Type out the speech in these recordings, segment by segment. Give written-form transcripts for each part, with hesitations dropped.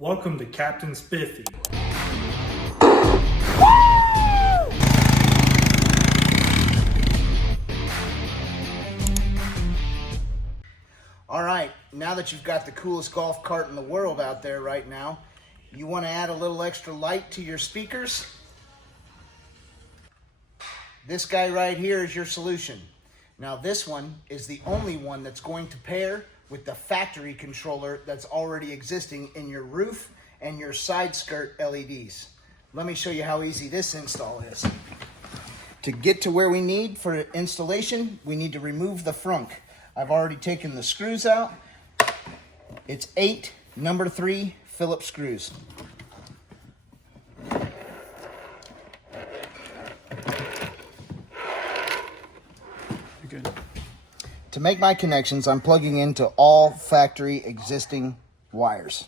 Welcome to Captain Spiffy. All right, now that you've got the coolest golf cart in the world out there right now, you want to add a little extra light to your speakers? This guy right here is your solution. Now this one is the only one that's going to pair with the factory controller that's already existing in your roof and your side skirt LEDs. Let me show you how easy this install is. To get to where we need for installation, we need to remove the frunk. I've already taken the screws out. It's 8 number 3 Phillips screws. You're good. To make my connections, I'm plugging into all factory existing wires.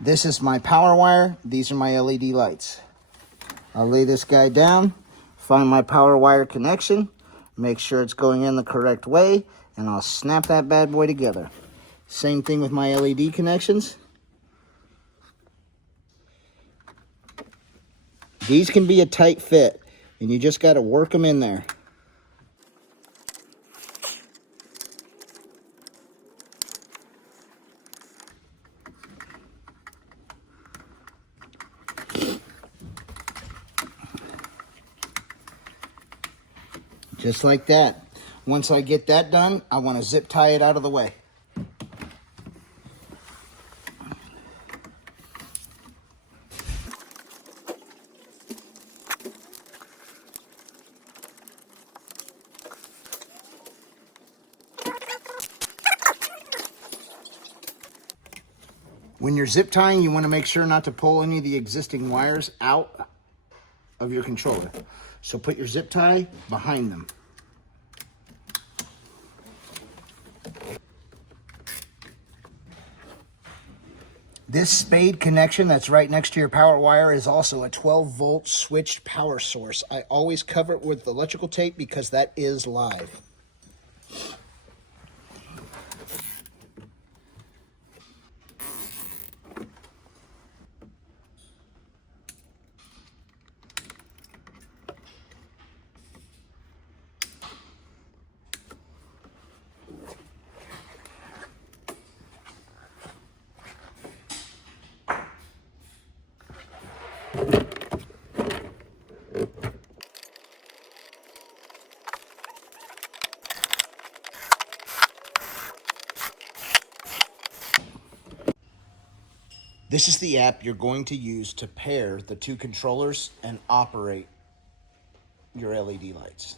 This is my power wire. These are my LED lights. I'll lay this guy down, find my power wire connection, make sure it's going in the correct way, and I'll snap that bad boy together. Same thing with my LED connections. These can be a tight fit, and you just got to work them in there. Just like that. Once I get that done, I want to zip tie it out of the way. When you're zip tying, you want to make sure not to pull any of the existing wires out of your controller. So put your zip tie behind them. This spade connection that's right next to your power wire is also a 12-volt switched power source. I always cover it with electrical tape because that is live. This is the app you're going to use to pair the two controllers and operate your LED lights.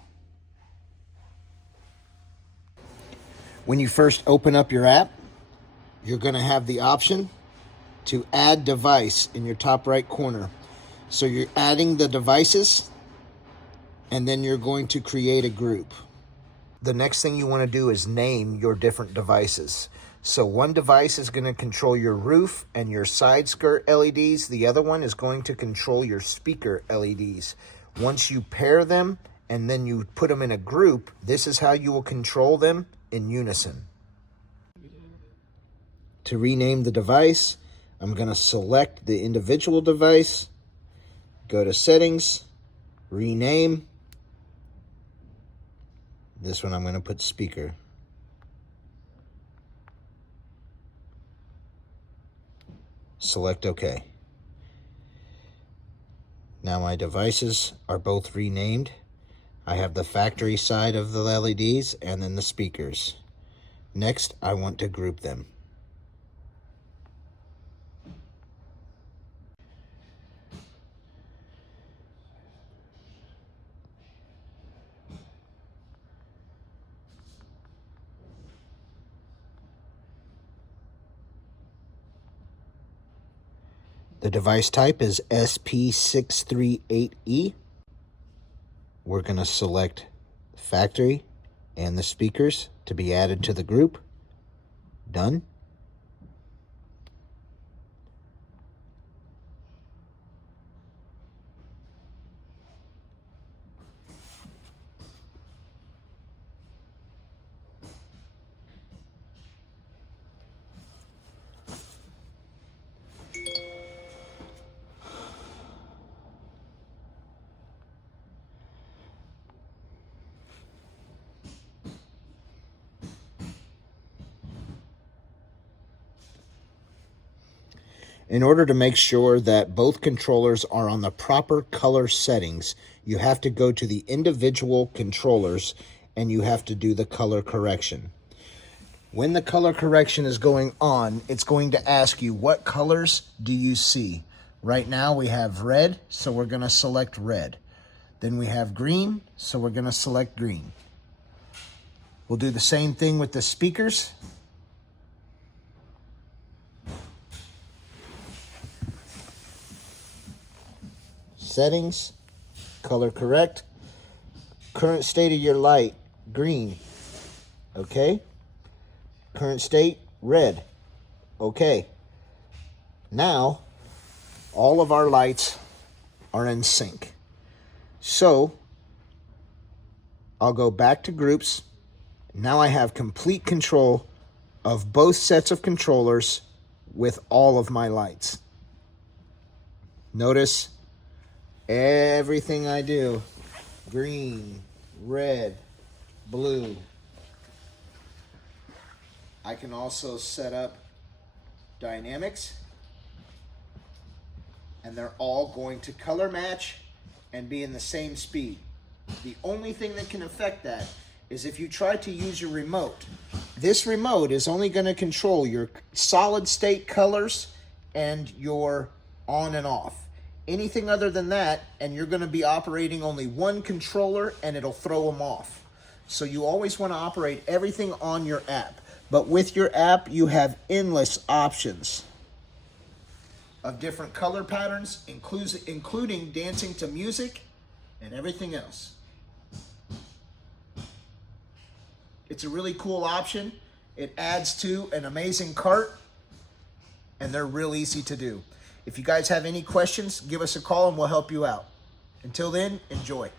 When you first open up your app, you're going to have the option to add device in your top right corner. So you're adding the devices, and then you're going to create a group. The next thing you want to do is name your different devices. So one device is going to control your roof and your side skirt LEDs. The other one is going to control your speaker LEDs. Once you pair them and then you put them in a group, this is how you will control them in unison. To rename the device, I'm going to select the individual device, go to settings, rename. This one I'm going to put speaker. Select OK. Now my devices are both renamed. I have the factory side of the LEDs and then the speakers. Next, I want to group them. The device type is SP638E. We're going to select factory and the speakers to be added to the group. Done. In order to make sure that both controllers are on the proper color settings, you have to go to the individual controllers and you have to do the color correction. When the color correction is going on, it's going to ask you, what colors do you see? Right now we have red, so we're going to select red. Then we have green, so we're going to select green. We'll do the same thing with the speakers. Settings, color correct. Current state of your light, green. Okay. Current state, red. Okay. Now, all of our lights are in sync. So, I'll go back to groups. Now I have complete control of both sets of controllers with all of my lights. Notice everything I do, green, red, blue. I can also set up dynamics, and they're all going to color match and be in the same speed. The only thing that can affect that is if you try to use your remote. This remote is only going to control your solid state colors and your on and off. Anything other than that, and you're going to be operating only one controller, and it'll throw them off. So you always want to operate everything on your app. But with your app, you have endless options of different color patterns, including dancing to music and everything else. It's a really cool option. It adds to an amazing cart, and they're real easy to do. If you guys have any questions, give us a call and we'll help you out. Until then, enjoy.